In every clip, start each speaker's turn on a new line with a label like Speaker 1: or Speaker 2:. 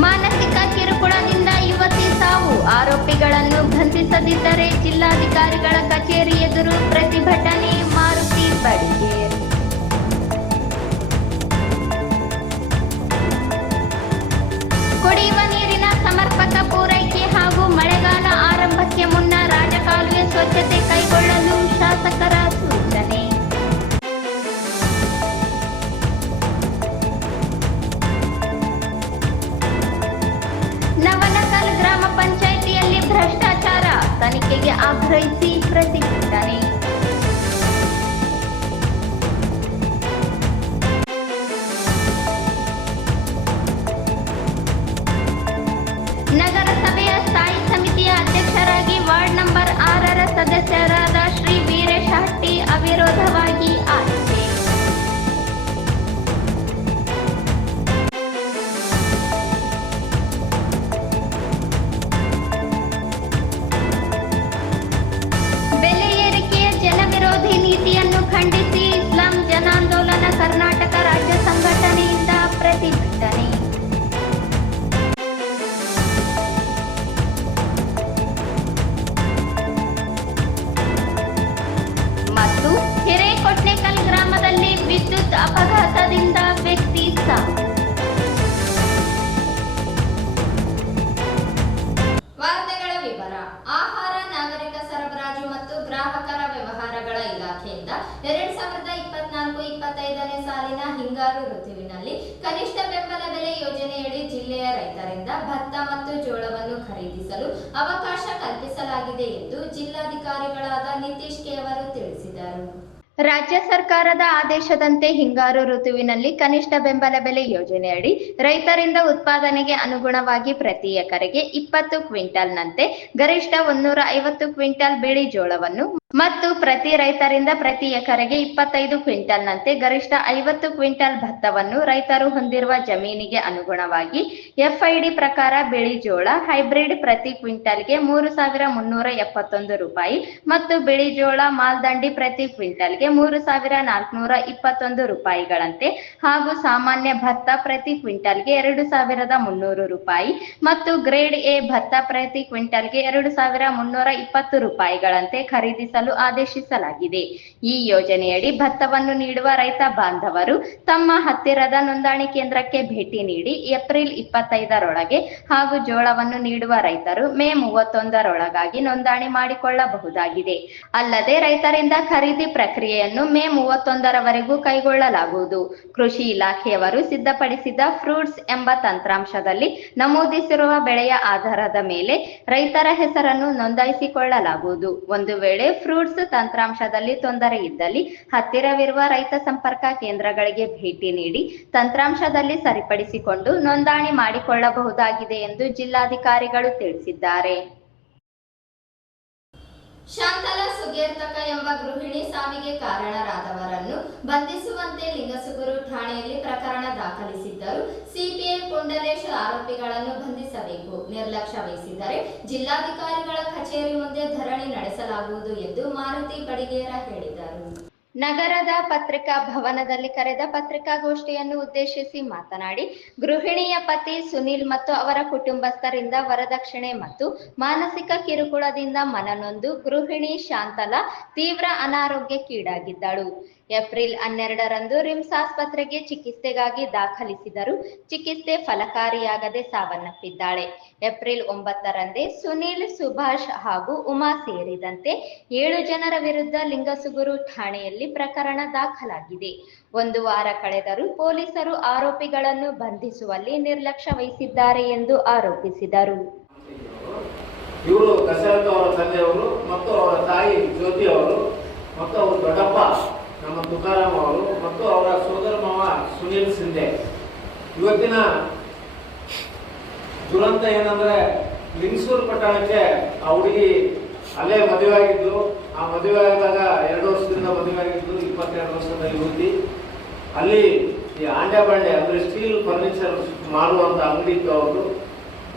Speaker 1: ಮಾನಸಿಕ ಕಿರುಕುಳದಿಂದ ಯುವತಿ ಸಾವು. ಆರೋಪಿಗಳನ್ನು ಬಂಧಿಸದಿದ್ದರೆ ಜಿಲ್ಲಾಧಿಕಾರಿಗಳ ಕಚೇರಿ ಎದುರು ಪ್ರತಿಭಟನೆ ಮಾರುತಿ ಬಡಿಗೆ. ಕುಡಿಯುವ ನೀರಿನ ಸಮರ್ಪಕ ಪೂರೈಕೆ ಹಾಗೂ ಮಳೆಗಾಲ ಆರಂಭಕ್ಕೆ ಮುನ್ನ ರಾಜಕಾಲುವೆ ಸ್ವಚ್ಛತೆ
Speaker 2: crazy. ಹಿಂಗಾರು ಋತುವಿನಲ್ಲಿ ಕನಿಷ್ಠ ಬೆಂಬಲ ಬೆಲೆ ಯೋಜನೆಯಡಿ ಜಿಲ್ಲೆಯ ರೈತರಿಂದ ಭತ್ತ ಮತ್ತು ಜೋಳವನ್ನು ಖರೀದಿಸಲು ಅವಕಾಶ ಕಲ್ಪಿಸಲಾಗಿದೆ ಎಂದು ಜಿಲ್ಲಾಧಿಕಾರಿಗಳಾದ ನಿತೀಶ್ ಕೆ ಅವರು ತಿಳಿಸಿದರು.
Speaker 1: ರಾಜ್ಯ ಸರ್ಕಾರದ ಆದೇಶದಂತೆ ಹಿಂಗಾರು ಋತುವಿನಲ್ಲಿ ಕನಿಷ್ಠ ಬೆಂಬಲ ಬೆಲೆ ಯೋಜನೆಯಡಿ ರೈತರಿಂದ ಉತ್ಪಾದನೆಗೆ ಅನುಗುಣವಾಗಿ ಪ್ರತಿ ಎಕರೆಗೆ ಇಪ್ಪತ್ತು ಕ್ವಿಂಟಾಲ್ನಂತೆ ಗರಿಷ್ಠ ಒಂದೂರ ಐವತ್ತು ಕ್ವಿಂಟಾಲ್ ಬಿಳಿ ಜೋಳವನ್ನು ಮತ್ತು ಪ್ರತಿ ರೈತರಿಂದ ಪ್ರತಿ ಎಕರೆಗೆ ಇಪ್ಪತ್ತೈದು ಕ್ವಿಂಟಲ್ನಂತೆ ಗರಿಷ್ಠ ಐವತ್ತು ಕ್ವಿಂಟಲ್ ಭತ್ತವನ್ನು ರೈತರು ಹೊಂದಿರುವ ಜಮೀನಿಗೆ ಅನುಗುಣವಾಗಿ ಎಫ್ಐಡಿ ಪ್ರಕಾರ ಬಿಳಿ ಜೋಳ, ಹೈಬ್ರಿಡ್ ಪ್ರತಿ ಕ್ವಿಂಟಲ್ಗೆ ಮೂರು ಸಾವಿರ ಮುನ್ನೂರ ಎಪ್ಪತ್ತೊಂದು ರೂಪಾಯಿ ಮತ್ತು ಬಿಳಿ ಜೋಳ, ಮಾಲ್ದಂಡಿ ಪ್ರತಿ ಕ್ವಿಂಟಲ್ಗೆ ಮೂರು ಸಾವಿರ ನಾಲ್ಕುನೂರ ಇಪ್ಪತ್ತೊಂದು ರೂಪಾಯಿಗಳಂತೆ ಹಾಗೂ ಸಾಮಾನ್ಯ ಭತ್ತ ಪ್ರತಿ ಕ್ವಿಂಟಲ್ಗೆ ಎರಡು ಸಾವಿರದ ಮುನ್ನೂರು ರೂಪಾಯಿ ಮತ್ತು ಗ್ರೇಡ್ ಎ ಭತ್ತ ಪ್ರತಿ ಕ್ವಿಂಟಲ್ಗೆ ಎರಡು ಸಾವಿರ ಮುನ್ನೂರ ಇಪ್ಪತ್ತು ರೂಪಾಯಿಗಳಂತೆ ಖರೀದಿಸಲು ಆದೇಶಿಸಲಾಗಿದೆ. ಈ ಯೋಜನೆಯಡಿ ಭತ್ತವನ್ನು ನೀಡುವ ರೈತ ಬಾಂಧವರು ತಮ್ಮ ಹತ್ತಿರದ ನೋಂದಣಿ ಕೇಂದ್ರಕ್ಕೆ ಭೇಟಿ ನೀಡಿ ಏಪ್ರಿಲ್ ಇಪ್ಪತ್ತೈದರೊಳಗೆ ಹಾಗೂ ಜೋಳವನ್ನು ನೀಡುವ ರೈತರು ಮೇ ಮೂವತ್ತೊಂದರೊಳಗಾಗಿ ನೋಂದಣಿ ಮಾಡಿಕೊಳ್ಳಬಹುದಾಗಿದೆ. ಅಲ್ಲದೆ ರೈತರಿಂದ ಖರೀದಿ ಪ್ರಕ್ರಿಯೆಯನ್ನು ಮೇ ಮೂವತ್ತೊಂದರವರೆಗೂ ಕೈಗೊಳ್ಳಲಾಗುವುದು. ಕೃಷಿ ಇಲಾಖೆಯವರು ಸಿದ್ಧಪಡಿಸಿದ ಫ್ರೂಟ್ಸ್ ಎಂಬ ತಂತ್ರಾಂಶದಲ್ಲಿ ನಮೂದಿಸಿರುವ ಬೆಳೆಯ ಆಧಾರದ ಮೇಲೆ ರೈತರ ಹೆಸರನ್ನು ನೋಂದಾಯಿಸಿಕೊಳ್ಳಲಾಗುವುದು. ಒಂದು ವೇಳೆ ಫ್ರೂಟ್ಸ್ ತಂತ್ರಾಂಶದಲ್ಲಿ ತೊಂದರೆ ಇದ್ದಲ್ಲಿ ಹತ್ತಿರವಿರುವ ರೈತ ಸಂಪರ್ಕ ಕೇಂದ್ರಗಳಿಗೆ ಭೇಟಿ ನೀಡಿ ತಂತ್ರಾಂಶದಲ್ಲಿ ಸರಿಪಡಿಸಿಕೊಂಡು ನೋಂದಣಿ ಮಾಡಿಕೊಳ್ಳಬಹುದಾಗಿದೆ ಎಂದು ಜಿಲ್ಲಾಧಿಕಾರಿಗಳು ತಿಳಿಸಿದ್ದಾರೆ.
Speaker 2: ಶಾಂತಲಾ ಸುಗೇರ್ತಕ ಎಂಬ ಗೃಹಿಣಿ ಸಾವಿಗೆ ಕಾರಣರಾದವರನ್ನು ಬಂಧಿಸುವಂತೆ ಲಿಂಗಸುಗೂರು ಠಾಣೆಯಲ್ಲಿ ಪ್ರಕರಣ ದಾಖಲಿಸಿದ್ದರು. ಸಿಪಿಐ ಪುಂಡಲೇಶ್ ಆರೋಪಿಗಳನ್ನು ಬಂಧಿಸಬೇಕು. ನಿರ್ಲಕ್ಷ್ಯ ವಹಿಸಿದರೆ ಜಿಲ್ಲಾಧಿಕಾರಿಗಳ ಕಚೇರಿ ಮುಂದೆ ಧರಣಿ ನಡೆಸಲಾಗುವುದು ಎಂದು ಮಾರುತಿ ಬಡಿಗೇರ ಹೇಳಿದರು.
Speaker 1: ನಗರದ ಪತ್ರಿಕಾ ಭವನದಲ್ಲಿ ಕರೆದ ಪತ್ರಿಕಾಗೋಷ್ಠಿಯನ್ನು ಉದ್ದೇಶಿಸಿ ಮಾತನಾಡಿ, ಗೃಹಿಣಿಯ ಪತಿ ಸುನಿಲ್ ಮತ್ತು ಅವರ ಕುಟುಂಬಸ್ಥರಿಂದ ವರದಕ್ಷಿಣೆ ಮತ್ತು ಮಾನಸಿಕ ಕಿರುಕುಳದಿಂದ ಮನನೊಂದು ಗೃಹಿಣಿ ಶಾಂತಲಾ ತೀವ್ರ ಅನಾರೋಗ್ಯಕ್ಕೀಡಾಗಿದ್ದಳು. ಏಪ್ರಿಲ್ ಹನ್ನೆರಡರಂದು ರಿಮ್ಸ್ ಆಸ್ಪತ್ರೆಗೆ ಚಿಕಿತ್ಸೆಗಾಗಿ ದಾಖಲಿಸಿದರು. ಚಿಕಿತ್ಸೆ ಫಲಕಾರಿಯಾಗದೆ ಸಾವನ್ನಪ್ಪಿದ್ದಾಳೆ. ಏಪ್ರಿಲ್ ಒಂಬತ್ತರಂದೇ ಸುನೀಲ್, ಸುಭಾಷ್ ಹಾಗೂ ಉಮಾ ಸೇರಿದಂತೆ ಏಳು ಜನರ ವಿರುದ್ಧ ಲಿಂಗಸುಗುರು ಠಾಣೆಯಲ್ಲಿ ಪ್ರಕರಣ ದಾಖಲಾಗಿದೆ. ಒಂದು ವಾರ ಕಳೆದರೂ ಪೊಲೀಸರು ಆರೋಪಿಗಳನ್ನು ಬಂಧಿಸುವಲ್ಲಿ ನಿರ್ಲಕ್ಷ್ಯ ವಹಿಸಿದ್ದಾರೆ ಎಂದು ಆರೋಪಿಸಿದರು.
Speaker 3: ಇವರು ಕಸರತ್ ಅವರ ತಂದೆಯವರು ಮತ್ತು ಅವರ ತಾಯಿ ಜ್ಯೋತಿ ಅವರು ಮತ್ತು ಅವರು ದೊಡ್ಡಪ್ಪ ನಮ್ಮ ತುಕಾರಾಮ್ ಅವರು ಮತ್ತು ಅವರ ಸೋದರ ಮಾವ ಸುನೀಲ್ ಸಿಂಧೆ. ಇವತ್ತಿನ ದುರಂತ ಏನಂದ್ರೆ ಲಿಂಗಸೂರು ಪಟ್ಟಣಕ್ಕೆ ಆ ಹುಡುಗಿ ಅಲ್ಲೇ ಮದುವೆ ಆಗಿದ್ದು ಆ ಮದುವೆ ಆದಾಗ ಎರಡು ವರ್ಷದಿಂದ ಮದುವೆ ಆಗಿದ್ದು ಇಪ್ಪತ್ತೆರಡು ವರ್ಷದ ಯುವತಿ. ಅಲ್ಲಿ ಈ ಆಂಡೆ ಬಾಂಡೆ ಅಂದ್ರೆ ಸ್ಟೀಲ್ ಫರ್ನಿಚರ್ ಮಾರುವಂತ ಅಂಗಡಿ ಇತ್ತು ಅವರು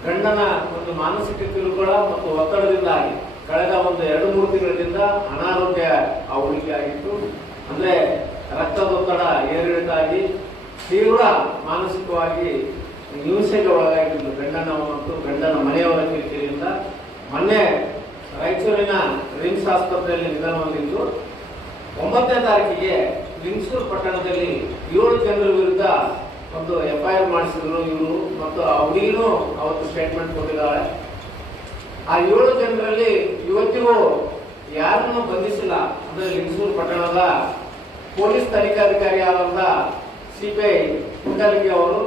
Speaker 3: ಗಂಡನ ಒಂದು ಮಾನಸಿಕ ಕಿರುಕುಳ ಮತ್ತು ಒತ್ತಡದಿಂದಾಗಿ ಕಳೆದ ಒಂದು ಎರಡು ಮೂರು ತಿಂಗಳಿಂದ ಅನಾರೋಗ್ಯ ಆ ಹುಡುಗಿ ಆಗಿತ್ತು ಅಂದ್ರೆ ರಕ್ತದೊತ್ತಡ ಏರಿಳಿತ ಆಗಿ ತೀವ್ರ ಮಾನಸಿಕವಾಗಿ ಹಿಂಸೆಗೆ ಒಳಗಾಗಿದ್ದು ಗಂಡನ ಮತ್ತು ಗಂಡನ ಮನೆಯವರ ಕಿರಿಕಿರಿಯಿಂದ ಮೊನ್ನೆ ರಾಯಚೂರಿನ ರಿಮ್ಸ್ ಆಸ್ಪತ್ರೆಯಲ್ಲಿ ನಿಧನ ಹೊಂದಿದ್ದು, ಒಂಬತ್ತನೇ ತಾರೀಕಿಗೆ ಲಿಂಗಸೂರು ಪಟ್ಟಣದಲ್ಲಿ ಏಳು ಜನರ ವಿರುದ್ಧ ಒಂದು ಎಫ್ ಐ ಆರ್ ಮಾಡಿಸಿದ್ರು ಇವರು ಮತ್ತು ಆ ಅವತ್ತು ಸ್ಟೇಟ್ಮೆಂಟ್ ಕೊಟ್ಟಿದ್ದಾಳೆ ಆ ಏಳು ಜನರಲ್ಲಿ ಇವತ್ತಿಗೂ ಯಾರನ್ನು ಬಂಧಿಸಿಲ್ಲ. ಅಂದ್ರೆ ಲಿಂಗಸೂರು ಪಟ್ಟಣದ ಪೊಲೀಸ್ ತನಿಖಾಧಿಕಾರಿ ಆದಂತ ಸಿ ಪಿ ಐ ಅವರು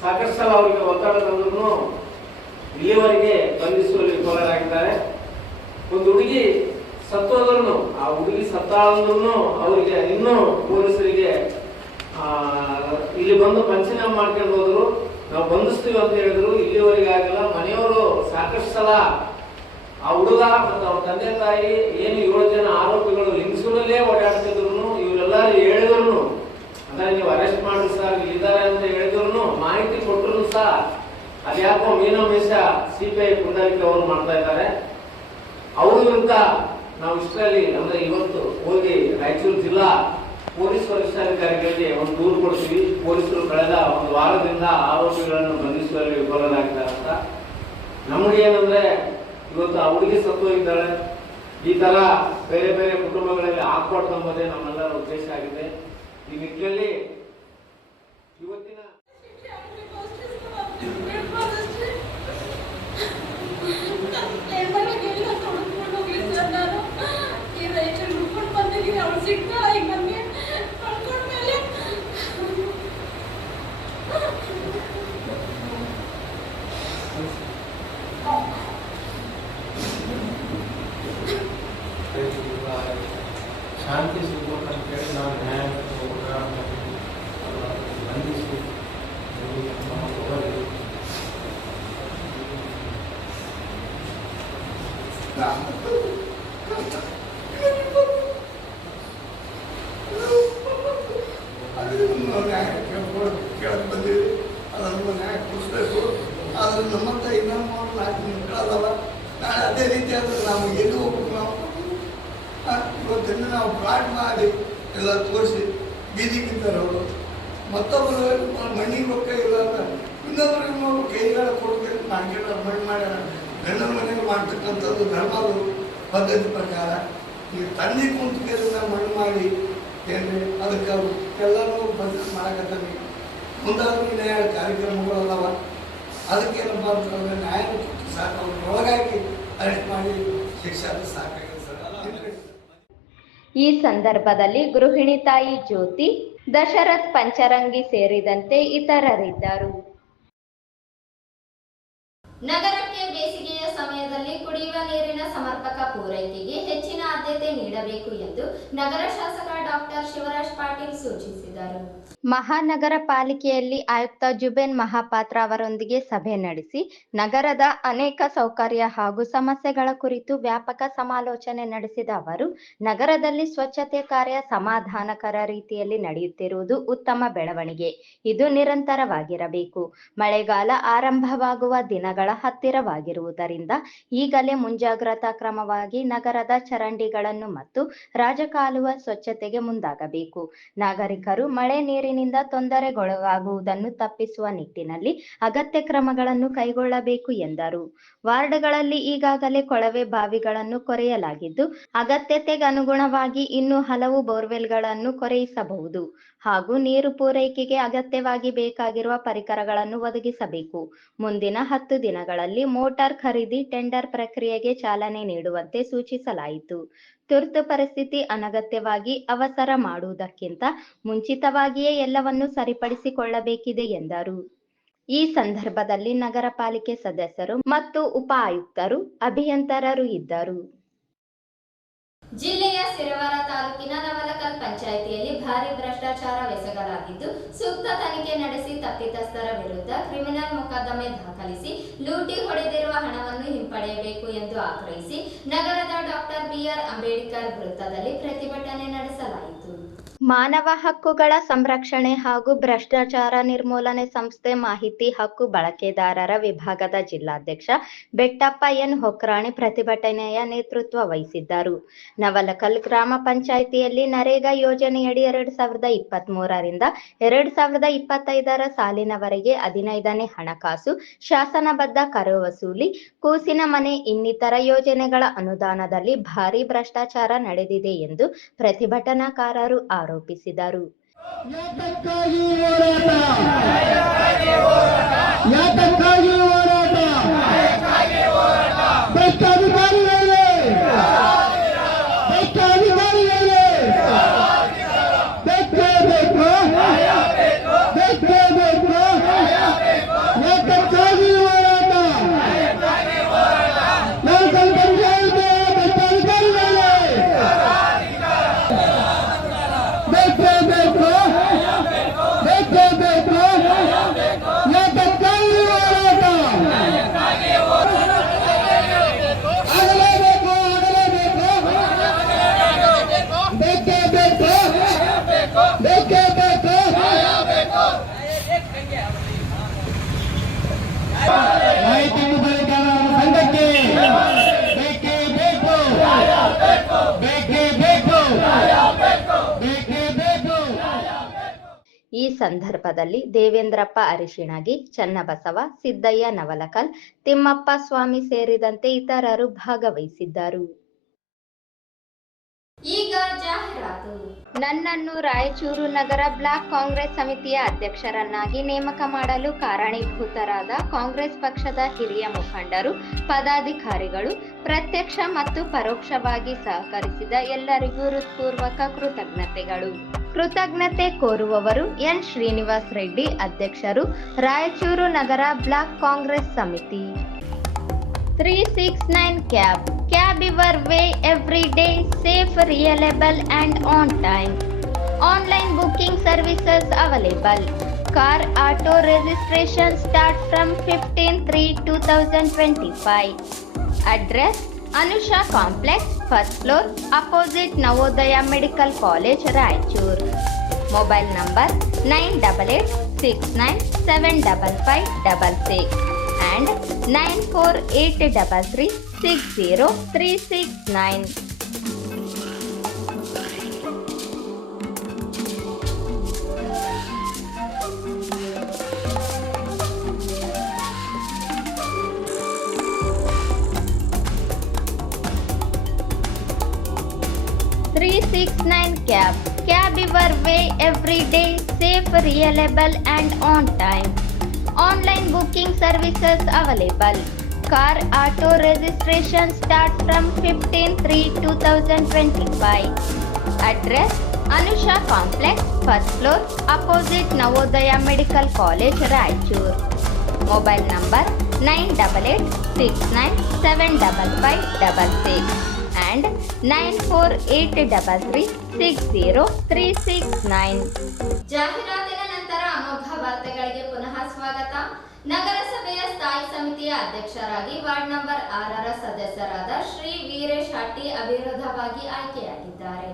Speaker 3: ಸಾಕಷ್ಟು ಸಲ ಅವರಿಗೆ ಒತ್ತಡ ತಂದ್ರು ಇಲ್ಲಿವರೆಗೆ ಬಂಧಿಸುವಲ್ಲಿ ವಿಫಲರಾಗಿದ್ದಾರೆ. ಒಂದು ಹುಡುಗಿ ಸತ್ತೋದ್ರು ಆ ಹುಡುಗಿ ಸತ್ತಾದ್ರು ಅವರಿಗೆ ಇನ್ನೂ ಪೊಲೀಸರಿಗೆ ಇಲ್ಲಿ ಬಂದು ಪಂಚನಾಮ ಮಾಡ್ಕೊಂಡು ಹೋದ್ರು. ನಾವು ಬಂಧಿಸ್ತೀವಿ ಅಂತ ಹೇಳಿದ್ರು, ಇಲ್ಲಿವರೆಗೆ ಆಗಲ್ಲ. ಮನೆಯವರು ಸಾಕಷ್ಟು ಸಲ ಆ ಹುಡುಗ ಮತ್ತು ಅವ್ರ ತಂದೆ ತಾಯಿ ಏನು ಏಳು ಜನ ಆರೋಪಿಗಳು ಲಿಂಗ್ಸೂರಲ್ಲೇ ಓಡಾಡ್ತಿದ್ರು ಇವರೆಲ್ಲ ಹೇಳಿದ್ರು ಅಂದ್ರೆ ನೀವು ಅರೆಸ್ಟ್ ಮಾಡಿ ಸರ್ ಇಲ್ಲಿದ್ದಾರೆ ಅಂತ ಹೇಳಿದ್ರು ಮಾಹಿತಿ ಕೊಟ್ಟರು ಸಹ ಅದ್ಯಾಕೋ ಮೀನೋ ಮೀಸ ಸಿ ಪಿ ಐ ಪುಂಡಲಿಕೆ ಅವರು ಮಾಡ್ತಾ ಇದ್ದಾರೆ. ಅವರು ಅಂತ ನಾವು ಇಷ್ಟರಲ್ಲಿ, ಅಂದ್ರೆ ಇವತ್ತು ಹೋಗಿ ರಾಯಚೂರು ಜಿಲ್ಲಾ ಪೊಲೀಸ್ ವರಿಷ್ಠಾಧಿಕಾರಿಗಳಿಗೆ ಒಂದು ದೂರು ಕೊಡ್ತೀವಿ. ಪೊಲೀಸರು ಕಳೆದ ಒಂದು ವಾರದಿಂದ ಆರೋಪಿಗಳನ್ನು ಬಂಧಿಸುವಲ್ಲಿ ವಿಫಲರಾಗಿದ್ದಾರೆ ಅಂತ. ನಮಗೆ ಏನಂದ್ರೆ ಇವತ್ತು ಅವಳಿಗೆ ಸತ್ತು ಇದ್ದಾಳೆ ಈ ತರ ಬೇರೆ ಬೇರೆ ಕುಟುಂಬಗಳಲ್ಲಿ ಎಂಬುದೇ ನಮ್ಮೆಲ್ಲರ ಉದ್ದೇಶ ಆಗಿದೆ. ಈ ನಿಟ್ಟಿನಲ್ಲಿ
Speaker 4: Nah, ಮುಂದಾದ್ರೂ ಕಾರ್ಯಕ್ರಮಗಳಲ್ಲವ ಕಾರ್ಯಕ್ರಮಗಳು ಅದಾವ ಅದಕ್ಕೇನಪ್ಪ ಅಂತಂದ್ರೆ ನ್ಯಾಯ ಸಾಕು ಅವ್ರನ್ನ ಒಳಗಾಗಿ ಅರೆಸ್ಟ್ ಮಾಡಿ ಶಿಕ್ಷೆ ಅದು ಸಾಕಾಗಿದೆ ಸರ್.
Speaker 1: ಈ ಸಂದರ್ಭದಲ್ಲಿ ಗೃಹಿಣಿ ತಾಯಿ ಜ್ಯೋತಿ ದಶರಥ್ ಪಂಚರಂಗಿ ಸೇರಿದಂತೆ ಇತರರಿದ್ದರು.
Speaker 2: ನಗರಕ್ಕೆ ಬೇಸಿಗೆಯ ಸಮಯದಲ್ಲಿ ಕುಡಿಯುವ ನೀರಿನ ಸಮರ್ಪಕ ಪೂರೈಕೆಗೆ ಹೆಚ್ಚಿನ ಆದ್ಯತೆ ನೀಡಬೇಕು ಎಂದು ನಗರ ಶಾಸಕ ಡಾಕ್ಟರ್ ಶಿವರಾಜ್ ಪಾಟೀಲ್ ಸೂಚಿಸಿದರು.
Speaker 1: ಮಹಾನಗರ ಪಾಲಿಕೆಯಲ್ಲಿ ಆಯುಕ್ತ ಜುಬೇನ್ ಮಹಾಪಾತ್ರ ಅವರೊಂದಿಗೆ ಸಭೆ ನಡೆಸಿ ನಗರದ ಅನೇಕ ಸೌಕರ್ಯ ಹಾಗೂ ಸಮಸ್ಯೆಗಳ ಕುರಿತು ವ್ಯಾಪಕ ಸಮಾಲೋಚನೆ ನಡೆಸಿದ ಅವರು, ನಗರದಲ್ಲಿ ಸ್ವಚ್ಛತೆ ಕಾರ್ಯ ಸಮಾಧಾನಕರ ರೀತಿಯಲ್ಲಿ ನಡೆಯುತ್ತಿರುವುದು ಉತ್ತಮ ಬೆಳವಣಿಗೆ. ಇದು ನಿರಂತರವಾಗಿರಬೇಕು. ಮಳೆಗಾಲ ಆರಂಭವಾಗುವ ದಿನಗಳ ಹತ್ತಿರವಾಗಿರುವುದರಿಂದ ಈಗಲೇ ಮುಂಜಾಗ್ರತಾ ಕ್ರಮವಾಗಿ ನಗರದ ಚರಂಡಿಗಳನ್ನು ಮತ್ತು ರಾಜಕಾಲುವ ಸ್ವಚ್ಛತೆಗೆ ಮುಂದಾಗಬೇಕು. ನಾಗರಿಕರು ಮಳೆ ನೀರಿನಿಂದ ತೊಂದರೆಗೊಳಗಾಗುವುದನ್ನು ತಪ್ಪಿಸುವ ನಿಟ್ಟಿನಲ್ಲಿ ಅಗತ್ಯ ಕ್ರಮಗಳನ್ನು ಕೈಗೊಳ್ಳಬೇಕು ಎಂದರು. ವಾರ್ಡ್ಗಳಲ್ಲಿ ಈಗಾಗಲೇ ಕೊಳವೆ ಬಾವಿಗಳನ್ನು ಕೊರೆಯಲಾಗಿದ್ದು, ಅಗತ್ಯತೆಗೆ ಅನುಗುಣವಾಗಿ ಇನ್ನೂ ಹಲವು ಬೋರ್ವೆಲ್ಗಳನ್ನು ಕೊರೆಯಿಸಬಹುದು ಹಾಗೂ ನೀರು ಪೂರೈಕೆಗೆ ಅಗತ್ಯವಾಗಿ ಬೇಕಾಗಿರುವ ಪರಿಕರಗಳನ್ನು ಒದಗಿಸಬೇಕು. ಮುಂದಿನ ಹತ್ತು ದಿನಗಳಲ್ಲಿ ಮೋಟಾರ್ ಖರೀದಿ ಟೆಂಡರ್ ಪ್ರಕ್ರಿಯೆಗೆ ಚಾಲನೆ ನೀಡುವಂತೆ ಸೂಚಿಸಲಾಯಿತು. ತುರ್ತು ಪರಿಸ್ಥಿತಿ ಅನಗತ್ಯವಾಗಿ ಅವಸರ ಮಾಡುವುದಕ್ಕಿಂತ ಮುಂಚಿತವಾಗಿಯೇ ಎಲ್ಲವನ್ನು ಸರಿಪಡಿಸಿಕೊಳ್ಳಬೇಕಿದೆ ಎಂದರು. ಈ ಸಂದರ್ಭದಲ್ಲಿ ನಗರ ಪಾಲಿಕೆ ಸದಸ್ಯರು ಮತ್ತು ಉಪ ಆಯುಕ್ತರು ಅಭಿಯಂತರರು ಇದ್ದರು.
Speaker 2: ಜಿಲ್ಲೆಯ ಸಿರವಾರ ತಾಲೂಕಿನ ನವಲಕಲ್ ಪಂಚಾಯಿತಿಯಲ್ಲಿ ಭಾರಿ ಭ್ರಷ್ಟಾಚಾರವೆಸಗಲಾಗಿದ್ದು ಸೂಕ್ತ ತನಿಖೆ ನಡೆಸಿ ತಪ್ಪಿತಸ್ಥರ ವಿರುದ್ಧ ಕ್ರಿಮಿನಲ್ ಮೊಕದ್ದಮೆ ದಾಖಲಿಸಿ, ಲೂಟಿ ಹೊಡೆದಿರುವ ಹಣವನ್ನು ಹಿಂಪಡೆಯಬೇಕು ಎಂದು ಆಗ್ರಹಿಸಿ, ನಗರದ ಡಾಕ್ಟರ್ ಬಿಆರ್ ಅಂಬೇಡ್ಕರ್ ವೃತ್ತದಲ್ಲಿ ಪ್ರತಿಭಟನೆ ನಡೆಸಲಾಯಿತು.
Speaker 1: ಮಾನವ ಹಕ್ಕುಗಳ ಸಂರಕ್ಷಣೆ ಹಾಗೂ ಭ್ರಷ್ಟಾಚಾರ ನಿರ್ಮೂಲನೆ ಸಂಸ್ಥೆ ಮಾಹಿತಿ ಹಕ್ಕು ಬಳಕೆದಾರರ ವಿಭಾಗದ ಜಿಲ್ಲಾಧ್ಯಕ್ಷ ಬೆಟ್ಟಪ್ಪ ಎನ್ ಹೊಕ್ರಾಣಿ ಪ್ರತಿಭಟನೆಯ ನೇತೃತ್ವ ವಹಿಸಿದ್ದರು. ನವಲಕಲ್ ಗ್ರಾಮ ಪಂಚಾಯಿತಿಯಲ್ಲಿ ನರೇಗಾ ಯೋಜನೆಯಡಿ ಎರಡ್ ಸಾವಿರದ ಇಪ್ಪತ್ತ್ ಮೂರರಿಂದ ಎರಡ್ ಸಾವಿರದ ಇಪ್ಪತ್ತೈದರ ಸಾಲಿನವರೆಗೆ ಹದಿನೈದನೇ ಹಣಕಾಸು, ಶಾಸನಬದ್ಧ ಕರು ವಸೂಲಿ, ಕೂಸಿನ ಮನೆ ಇನ್ನಿತರ ಯೋಜನೆಗಳ ಅನುದಾನದಲ್ಲಿ ಭಾರಿ ಭ್ರಷ್ಟಾಚಾರ ನಡೆದಿದೆ ಎಂದು ಪ್ರತಿಭಟನಾಕಾರರು ಆರೋಪಿಸಿದರು
Speaker 5: ಹೋರಾಟ? ಯಾತಕ್ಕಾಗಿ
Speaker 1: ಸಂದರ್ಭದಲ್ಲಿ ದೇವೇಂದ್ರಪ್ಪ ಅರಿಶಿಣಗಿ ಚನ್ನಬಸವ ಸಿದ್ದಯ್ಯ ನವಲಕಲ್ ತಿಮ್ಮಪ್ಪ ಸ್ವಾಮಿ ಸೇರಿದಂತೆ ಇತರರು ಭಾಗವಹಿಸಿದ್ದರು.
Speaker 2: ಈಗ ಜಾಹೀರಾತು.
Speaker 1: ನನ್ನನ್ನು ರಾಯಚೂರು ನಗರ ಬ್ಲಾಕ್ ಕಾಂಗ್ರೆಸ್ ಸಮಿತಿಯ ಅಧ್ಯಕ್ಷರನ್ನಾಗಿ ನೇಮಕ ಮಾಡಲು ಕಾರಣೀಭೂತರಾದ ಕಾಂಗ್ರೆಸ್ ಪಕ್ಷದ ಹಿರಿಯ ಮುಖಂಡರು, ಪದಾಧಿಕಾರಿಗಳು ಪ್ರತ್ಯಕ್ಷ ಮತ್ತು ಪರೋಕ್ಷವಾಗಿ ಸಹಕರಿಸಿದ ಎಲ್ಲರಿಗೂ ಹೃತ್ಪೂರ್ವಕ ಕೃತಜ್ಞತೆಗಳು. ಕೃತಜ್ಞತೆ ಕೋರುವವರು ಎನ್. ಶ್ರೀನಿವಾಸ್ ರೆಡ್ಡಿ ಅಧ್ಯಕ್ಷರು, ರಾಯಚೂರು ನಗರ ಬ್ಲಾಕ್ ಕಾಂಗ್ರೆಸ್ ಸಮಿತಿ. Three six nine cab. Cab your way every day, safe, reliable and on time. Online booking services available. Car auto registration start from 15-3-2025. Address Anusha Complex, 1st floor, opposite Navodaya Medical College, Raichur. Mobile number 988 and 94833 60369. Three six nine cab. Cab your way every day, safe, reliable, and on time. Online booking services available. Car auto registration start from 15 3 2025. Address Anusha Complex, first floor, opposite Navodaya Medical College, Raichur. Mobile number 9886975566 and 9483360369.
Speaker 2: ಜಾಹೀರಾತಿನ ನಂತರ ಅಮೋಘ ವಾರ್ತೆಗಳಿಗೆ ಪುನಃ ಸ್ವಾಗತ ನಗರಸಭೆಯ ಸ್ಥಾಯಿ ಸಮಿತಿಯ ಅಧ್ಯಕ್ಷರಾಗಿ ward number ಆರರ ಸದಸ್ಯರಾದ ಶ್ರೀ ವೀರೇಶ್ ಹಟ್ಟಿ ಅವಿರೋಧವಾಗಿ ಆಯ್ಕೆಯಾಗಿದ್ದಾರೆ.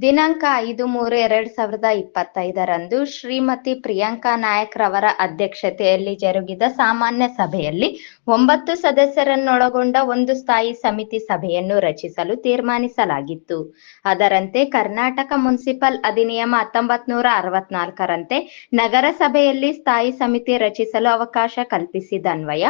Speaker 1: ದಿನಾಂಕ ಐದು ಮೂರು ಎರಡ್ ಸಾವಿರದ ಇಪ್ಪತ್ತೈದರಂದು ಶ್ರೀಮತಿ ಪ್ರಿಯಾಂಕಾ ನಾಯಕ್ ರವರ ಅಧ್ಯಕ್ಷತೆಯಲ್ಲಿ ಜರುಗಿದ ಸಾಮಾನ್ಯ ಸಭೆಯಲ್ಲಿ ಒಂಬತ್ತು ಸದಸ್ಯರನ್ನೊಳಗೊಂಡ ಒಂದು ಸ್ಥಾಯಿ ಸಮಿತಿ ಸಭೆಯನ್ನು ರಚಿಸಲು ತೀರ್ಮಾನಿಸಲಾಗಿತ್ತು. ಅದರಂತೆ ಕರ್ನಾಟಕ ಮುನ್ಸಿಪಲ್ ಅಧಿನಿಯಮ ಹತ್ತೊಂಬತ್ ನೂರ ಅರವತ್ನಾಲ್ಕರಂತೆ ನಗರಸಭೆಯಲ್ಲಿ ಸ್ಥಾಯಿ ಸಮಿತಿ ರಚಿಸಲು ಅವಕಾಶ ಕಲ್ಪಿಸಿದನ್ವಯ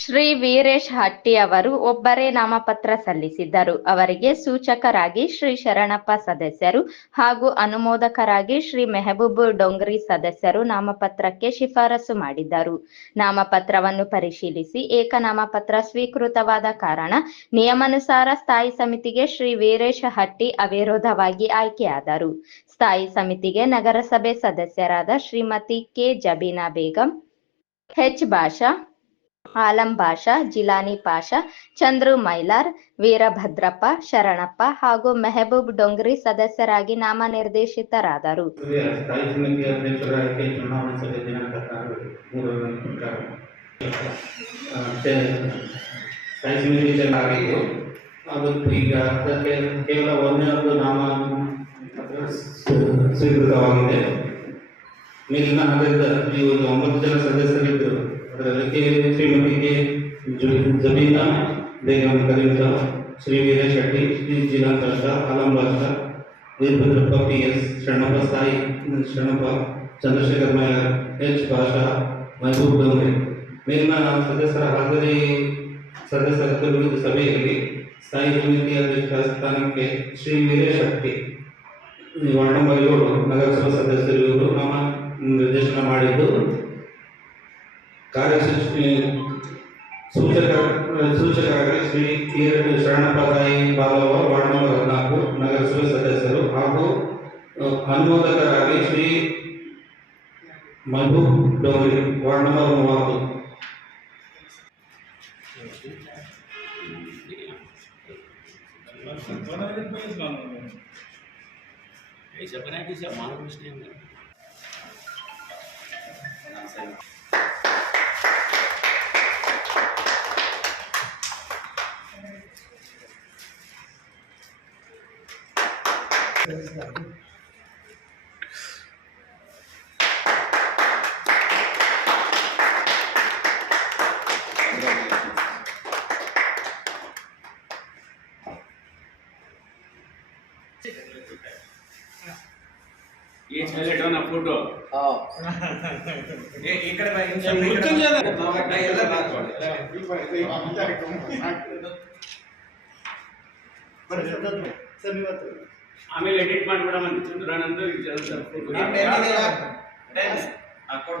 Speaker 1: ಶ್ರೀ ವೀರೇಶ್ ಹಟ್ಟಿ ಅವರು ಒಬ್ಬರೇ ನಾಮಪತ್ರ ಸಲ್ಲಿಸಿದ್ದರು. ಅವರಿಗೆ ಸೂಚಕರಾಗಿ ಶ್ರೀ ಶರಣಪ್ಪ ಸದಸ್ಯರು ಹಾಗೂ ಅನುಮೋದಕರಾಗಿ ಶ್ರೀ ಮೆಹಬೂಬ್ ಡೊಂಗ್ರಿ ಸದಸ್ಯರು ನಾಮಪತ್ರಕ್ಕೆ ಶಿಫಾರಸು ಮಾಡಿದ್ದರು. ನಾಮಪತ್ರವನ್ನು ಪರಿಶೀಲಿಸಿ ಏಕನಾಮಪತ್ರ ಸ್ವೀಕೃತವಾದ ಕಾರಣ ನಿಯಮಾನುಸಾರ ಸ್ಥಾಯಿ ಸಮಿತಿಗೆ ಶ್ರೀ ವೀರೇಶ್ ಹಟ್ಟಿ ಅವಿರೋಧವಾಗಿ ಆಯ್ಕೆಯಾದರು. ಸ್ಥಾಯಿ ಸಮಿತಿಗೆ ನಗರಸಭೆ ಸದಸ್ಯರಾದ ಶ್ರೀಮತಿ ಕೆ. ಜಬೀನಾ ಬೇಗಂ ಹೆಚ್ ಭಾಷಾ ಆಲಂ ಬಾಷಾ ಜಿಲಾನಿ ಪಾಷಾ, ಚಂದ್ರು ಮೈಲಾರ್, ವೀರಭದ್ರಪ್ಪ, ಶರಣಪ್ಪ ಹಾಗೂ ಮೆಹಬೂಬ್ ಡೊಂಗ್ರಿ ಸದಸ್ಯರಾಗಿ ನಾಮನಿರ್ದೇಶಿತರಾದರು.
Speaker 6: ನಾಮ ಸ್ವೀಕೃತವಾಗಿದೆ ಮೇಲಿನ ಈ ಒಂದು ಜನ ಸದಸ್ಯರಿದ್ದರು ಅದರಲ್ಲಿ ಕೆ ಶ್ರೀಮತಿ ಕೆ ಜು- ಜಬೀನಾ ಬೇಗಂ ಕರೀಂಜಾ ಶ್ರೀ ವೀರೇಶ್ ಶೆಟ್ಟಿ ಶ್ರೀ ಜಿಲಾ ಕಷ್ಟ Alam Basha Veerabhadrappa P S Sharanappa Sai Sharanappa Chandrashekhar Nair H Basha Mehboob Dongre ಮೇಲಿನ ಸದಸ್ಯರ ಹಾಜರಿ ಸದಸ್ಯರ ಕುರಿತ ಸಭೆಯಲ್ಲಿ ಸ್ಥಾಯಿ ಸಮಿತಿ ಅಧ್ಯಕ್ಷ ಸ್ಥಾನಕ್ಕೆ ಶ್ರೀ ವೀರೇಶ್ ಶೆಟ್ಟಿ ಈ ವಾರ್ಡ್ ನಂಬರ್ ಏಳು ನಗರಸಭಾ ಸದಸ್ಯರು ಇವರು ನಮ್ಮ ನಿರ್ದೇಶನ ಮಾಡಿದ್ದು ಕಾರ್ಯಸೂಚಿ ಸೂಚಕ ಸೂಚಕರಾಗಿ ಶ್ರೀ ಕಿರಣ್ ಶರಣಪ್ಪ ತಾಯಿ ಬಾಲವ ವಾರ್ಡ್ ನಂಬರ್ ಹದಿನಾಲ್ಕು ನಗರಸಭೆ ಸದಸ್ಯರು ಹಾಗೂ ಅ, ಅನುಮೋದಕರಾಗಿ ಶ್ರೀ ಮಹಬೂಬ್ ಡೋಂಗ್ರಿ ವಾರ್ಡ್ ನಂಬರ್ ಮೂವತ್ತು
Speaker 7: each visit on a photo ఆ ఏ ఇక్కడ బై ఇంత ముఖ్యం లేదు నా ఎలా రాసుకోండి బట్ సర్ సర్ ಆಮೇಲೆ ಎಡಿಟ್ ಮಾಡ್ಬಿಡಮ್ಮ ಚಂದ್ರಾನಂದ ಫೋಟೋ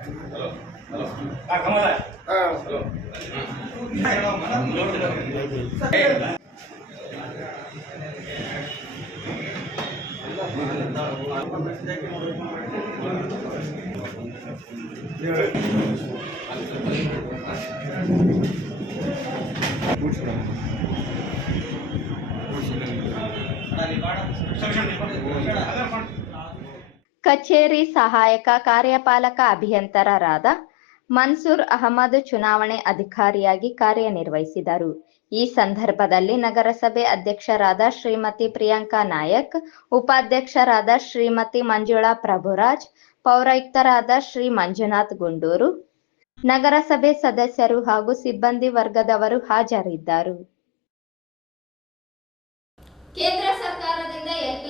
Speaker 8: ಇರ್ತಕ್ಕಂಥ ಆ,
Speaker 1: ಕಚೇರಿ ಸಹಾಯಕ ಕಾರ್ಯಪಾಲಕ ಅಭಿಯಂತರರಾದ ಮನ್ಸೂರ್ ಅಹಮದ್ ಚುನಾವಣೆ ಅಧಿಕಾರಿಯಾಗಿ ಕಾರ್ಯನಿರ್ವಹಿಸಿದರು. ಈ ಸಂದರ್ಭದಲ್ಲಿ ನಗರಸಭೆ ಅಧ್ಯಕ್ಷರಾದ ಶ್ರೀಮತಿ ಪ್ರಿಯಾಂಕಾ ನಾಯಕ್, ಉಪಾಧ್ಯಕ್ಷರಾದ ಶ್ರೀಮತಿ ಮಂಜುಳಾ ಪ್ರಭುರಾಜ್, ಪೌರಾಯುಕ್ತರಾದ ಶ್ರೀ ಮಂಜುನಾಥ್ ಗುಂಡೂರು, ನಗರಸಭೆ ಸದಸ್ಯರು ಹಾಗೂ ಸಿಬ್ಬಂದಿ ವರ್ಗದವರು ಹಾಜರಿದ್ದರು.
Speaker 2: ಕೇಂದ್ರ ಸರ್ಕಾರದಿಂದ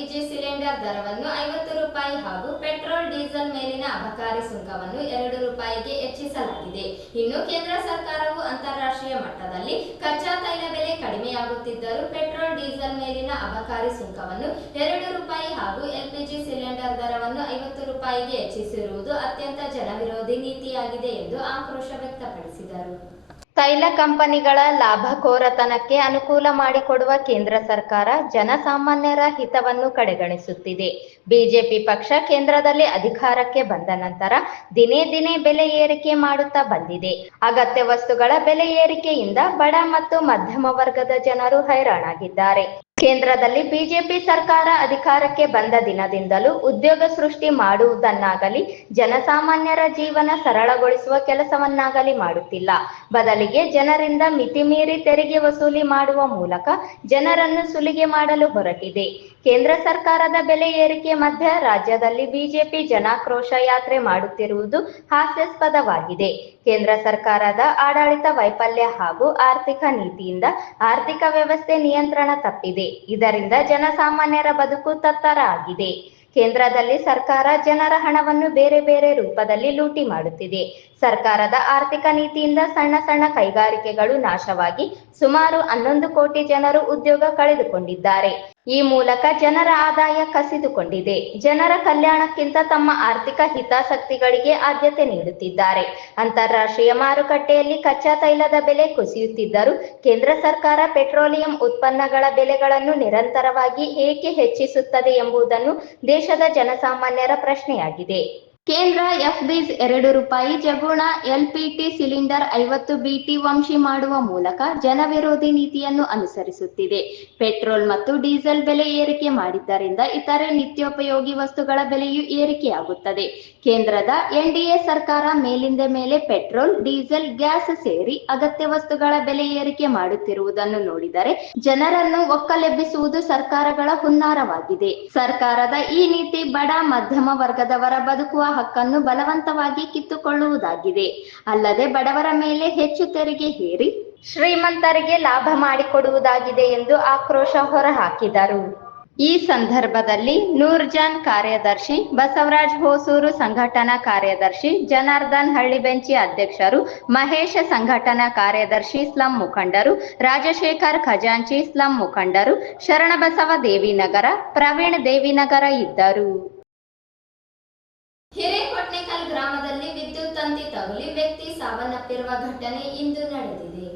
Speaker 2: ಎಲ್ಪಿಜಿ ಸಿಲಿಂಡರ್ ದರವನ್ನು ಐವತ್ತು ರೂಪಾಯಿ ಹಾಗೂ ಪೆಟ್ರೋಲ್ ಡೀಸೆಲ್ ಮೇಲಿನ ಅಬಕಾರಿ ಸುಂಕವನ್ನು ಎರಡು ರೂಪಾಯಿಗೆ ಹೆಚ್ಚಿಸಲಾಗಿದೆ. ಇನ್ನು ಕೇಂದ್ರ ಸರ್ಕಾರವು ಅಂತಾರಾಷ್ಟ್ರೀಯ ಮಟ್ಟದಲ್ಲಿ ಕಚ್ಚಾ ತೈಲ ಬೆಲೆ ಕಡಿಮೆಯಾಗುತ್ತಿದ್ದರೂ ಪೆಟ್ರೋಲ್ ಡೀಸೆಲ್ ಮೇಲಿನ ಅಬಕಾರಿ ಸುಂಕವನ್ನು ಎರಡು ರೂಪಾಯಿ ಹಾಗೂ ಎಲ್ಪಿಜಿ ಸಿಲಿಂಡರ್ ದರವನ್ನು ಐವತ್ತು ರೂಪಾಯಿಗೆ ಹೆಚ್ಚಿಸಿರುವುದು ಅತ್ಯಂತ ಜನವಿರೋಧಿ ನೀತಿಯಾಗಿದೆ ಎಂದು ಆಕ್ರೋಶ ವ್ಯಕ್ತಪಡಿಸಿದರು.
Speaker 1: ತೈಲ ಕಂಪನಿಗಳ ಲಾಭಕೋರತನಕ್ಕೆ ಅನುಕೂಲ ಮಾಡಿಕೊಡುವ ಕೇಂದ್ರ ಸರ್ಕಾರ ಜನಸಾಮಾನ್ಯರ ಹಿತವನ್ನು ಕಡೆಗಣಿಸುತ್ತಿದೆ. ಬಿಜೆಪಿ ಪಕ್ಷ ಕೇಂದ್ರದಲ್ಲಿ ಅಧಿಕಾರಕ್ಕೆ ಬಂದ ನಂತರ ದಿನೇ ದಿನೇ ಬೆಲೆ ಏರಿಕೆ ಮಾಡುತ್ತಾ ಬಂದಿದೆ. ಅಗತ್ಯ ವಸ್ತುಗಳ ಬೆಲೆ ಏರಿಕೆಯಿಂದ ಬಡ ಮತ್ತು ಮಧ್ಯಮ ವರ್ಗದ ಜನರು ಹೈರಾಣಾಗಿದ್ದಾರೆ. ಕೇಂದ್ರದಲ್ಲಿ ಬಿಜೆಪಿ ಸರ್ಕಾರ ಅಧಿಕಾರಕ್ಕೆ ಬಂದ ದಿನದಿಂದಲೂ ಉದ್ಯೋಗ ಸೃಷ್ಟಿ ಮಾಡುವುದನ್ನಾಗಲಿ, ಜನಸಾಮಾನ್ಯರ ಜೀವನ ಸರಳಗೊಳಿಸುವ ಕೆಲಸವನ್ನಾಗಲಿ ಮಾಡುತ್ತಿಲ್ಲ. ಬದಲಿಗೆ ಜನರಿಂದ ಮಿತಿಮೀರಿ ತೆರಿಗೆ ವಸೂಲಿ ಮಾಡುವ ಮೂಲಕ ಜನರನ್ನು ಸುಲಿಗೆ ಮಾಡಲು ಹೊರಟಿದೆ. ಕೇಂದ್ರ ಸರ್ಕಾರದ ಬೆಲೆ ಏರಿಕೆ ಮಧ್ಯ ರಾಜ್ಯದಲ್ಲಿ ಬಿಜೆಪಿ ಜನಾಕ್ರೋಶ ಯಾತ್ರೆ ಮಾಡುತ್ತಿರುವುದು ಹಾಸ್ಯಾಸ್ಪದವಾಗಿದೆ. ಕೇಂದ್ರ ಸರ್ಕಾರದ ಆಡಳಿತ ವೈಫಲ್ಯ ಹಾಗೂ ಆರ್ಥಿಕ ನೀತಿಯಿಂದ ಆರ್ಥಿಕ ವ್ಯವಸ್ಥೆ ನಿಯಂತ್ರಣ ತಪ್ಪಿದೆ. ಇದರಿಂದ ಜನಸಾಮಾನ್ಯರ ಬದುಕು ತತ್ತರ ಆಗಿದೆ. ಕೇಂದ್ರದಲ್ಲಿ ಸರ್ಕಾರ ಜನರ ಹಣವನ್ನು ಬೇರೆ ಬೇರೆ ರೂಪದಲ್ಲಿ ಲೂಟಿ ಮಾಡುತ್ತಿದೆ. ಸರ್ಕಾರದ ಆರ್ಥಿಕ ನೀತಿಯಿಂದ ಸಣ್ಣ ಸಣ್ಣ ಕೈಗಾರಿಕೆಗಳು ನಾಶವಾಗಿ ಸುಮಾರು ಹನ್ನೊಂದು ಕೋಟಿ ಜನರು ಉದ್ಯೋಗ ಕಳೆದುಕೊಂಡಿದ್ದಾರೆ. ಈ ಮೂಲಕ ಜನರ ಆದಾಯ ಕಸಿದುಕೊಂಡಿದೆ. ಜನರ ಕಲ್ಯಾಣಕ್ಕಿಂತ ತಮ್ಮ ಆರ್ಥಿಕ ಹಿತಾಸಕ್ತಿಗಳಿಗೆ ಆದ್ಯತೆ ನೀಡುತ್ತಿದ್ದಾರೆ. ಅಂತಾರಾಷ್ಟ್ರೀಯ ಮಾರುಕಟ್ಟೆಯಲ್ಲಿ ಕಚ್ಚಾ ತೈಲದ ಬೆಲೆ ಕುಸಿಯುತ್ತಿದ್ದರೂ ಕೇಂದ್ರ ಸರ್ಕಾರ ಪೆಟ್ರೋಲಿಯಂ ಉತ್ಪನ್ನಗಳ ಬೆಲೆಗಳನ್ನು ನಿರಂತರವಾಗಿ ಏಕೆ ಹೆಚ್ಚಿಸುತ್ತದೆ ಎಂಬುದನ್ನು ದೇಶದ ಜನಸಾಮಾನ್ಯರ ಪ್ರಶ್ನೆಯಾಗಿದೆ. ಕೇಂದ್ರ ಎಫ್ಬಿಸ್ ಎರಡು ರೂಪಾಯಿ ಜಗುಣ ಎಲ್ಪಿಟಿ ಸಿಲಿಂಡರ್ ಐವತ್ತು ಬಿಟಿ ವಂಶಿ ಮಾಡುವ ಮೂಲಕ ಜನವಿರೋಧಿ ನೀತಿಯನ್ನು ಅನುಸರಿಸುತ್ತಿದೆ. ಪೆಟ್ರೋಲ್ ಮತ್ತು ಡೀಸೆಲ್ ಬೆಲೆ ಏರಿಕೆ ಮಾಡಿದ್ದರಿಂದ ಇತರೆ ನಿತ್ಯೋಪಯೋಗಿ ವಸ್ತುಗಳ ಬೆಲೆಯೂ ಏರಿಕೆಯಾಗುತ್ತದೆ. ಕೇಂದ್ರದ ಎನ್ಡಿಎ ಸರ್ಕಾರ ಮೇಲಿಂದ ಮೇಲೆ ಪೆಟ್ರೋಲ್, ಡೀಸೆಲ್, ಗ್ಯಾಸ್ ಸೇರಿ ಅಗತ್ಯ ವಸ್ತುಗಳ ಬೆಲೆ ಏರಿಕೆ ಮಾಡುತ್ತಿರುವುದನ್ನು ನೋಡಿದರೆ ಜನರನ್ನು ಒಕ್ಕಲೆಬ್ಬಿಸುವುದು ಸರ್ಕಾರಗಳ ಹುನ್ನಾರವಾಗಿದೆ. ಸರ್ಕಾರದ ಈ ನೀತಿ ಬಡ, ಮಧ್ಯಮ ವರ್ಗದವರ ಬದುಕುವ ಹಕ್ಕನ್ನು ಬಲವಂತವಾಗಿ ಕಿತ್ತುಕೊಳ್ಳುವುದಾಗಿದೆ. ಅಲ್ಲದೆ ಬಡವರ ಮೇಲೆ ಹೆಚ್ಚು ತೆರಿಗೆ ಹೇರಿ ಶ್ರೀಮಂತರಿಗೆ ಲಾಭ ಮಾಡಿಕೊಡುವುದಾಗಿದೆ ಎಂದು ಆಕ್ರೋಶ ಹೊರಹಾಕಿದರು. ಈ ಸಂದರ್ಭದಲ್ಲಿ ನೂರ್ಜಾನ್ ಕಾರ್ಯದರ್ಶಿ ಬಸವರಾಜ್ ಹೊಸೂರು ಸಂಘಟನಾ ಕಾರ್ಯದರ್ಶಿ ಜನಾರ್ದನ್ ಹಳ್ಳಿಬೆಂಚಿ ಅಧ್ಯಕ್ಷರು, ಮಹೇಶ ಸಂಘಟನಾ ಕಾರ್ಯದರ್ಶಿ ಸ್ಲಂ ಮುಖಂಡರು, ರಾಜಶೇಖರ್ ಖಜಾಂಚಿ ಸ್ಲಂ ಮುಖಂಡರು, ಶರಣಬಸವ ದೇವಿನಗರ, ಪ್ರವೀಣ್ ದೇವಿನಗರ ಇದ್ದರು.
Speaker 2: ಹಿರೇಕೊಟ್ನೆಕಲ್ ಗ್ರಾಮದಲ್ಲಿ ವಿದ್ಯುತ್ ತಂತಿ ತಗುಲಿ ವ್ಯಕ್ತಿ ಸಾವನ್ನಪ್ಪಿರುವ ಘಟನೆ ಇಂದು ನಡೆದಿದೆ.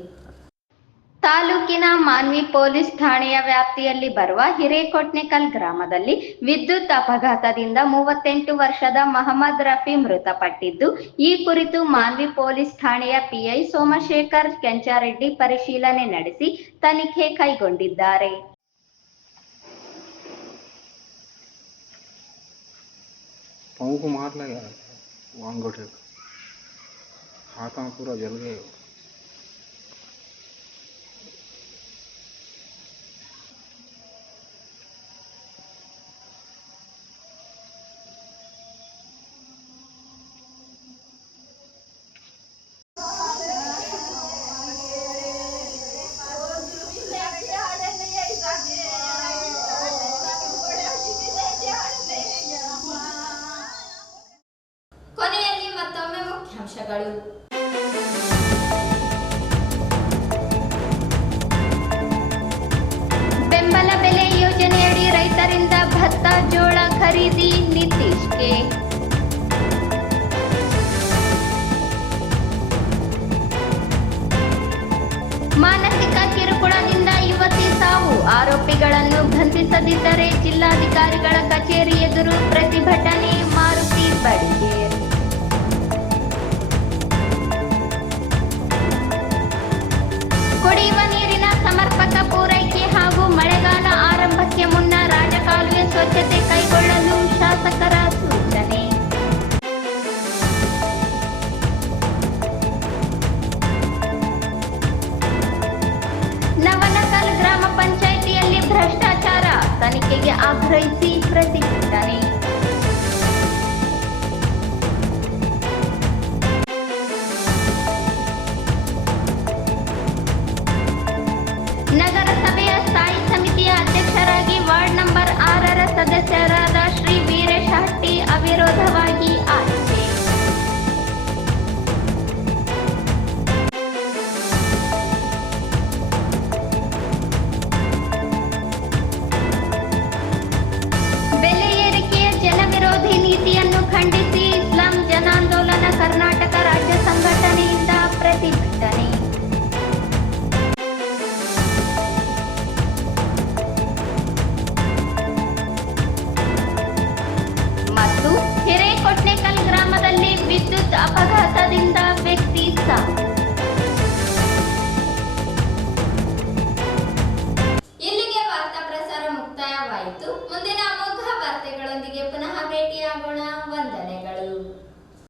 Speaker 1: ತಾಲೂಕಿನ ಮಾನ್ವಿ ಪೊಲೀಸ್ ಠಾಣೆಯ ವ್ಯಾಪ್ತಿಯಲ್ಲಿ ಬರುವ ಹಿರೇಕೊಟ್ನೆಕಲ್ ಗ್ರಾಮದಲ್ಲಿ ವಿದ್ಯುತ್ ಅಪಘಾತದಿಂದ ಮೂವತ್ತೆಂಟು ವರ್ಷದ ಮಹಮ್ಮದ್ ರಫಿ ಮೃತಪಟ್ಟಿದ್ದು, ಈ ಕುರಿತು ಮಾನ್ವಿ ಪೊಲೀಸ್ ಠಾಣೆಯ ಪಿಐ ಸೋಮಶೇಖರ್ ಕೆಂಚಾರೆಡ್ಡಿ ಪರಿಶೀಲನೆ ನಡೆಸಿ ತನಿಖೆ ಕೈಗೊಂಡಿದ್ದಾರೆ.
Speaker 9: पाँव को मार लगा वो अंगूठे का। हाथ पूरा जल गए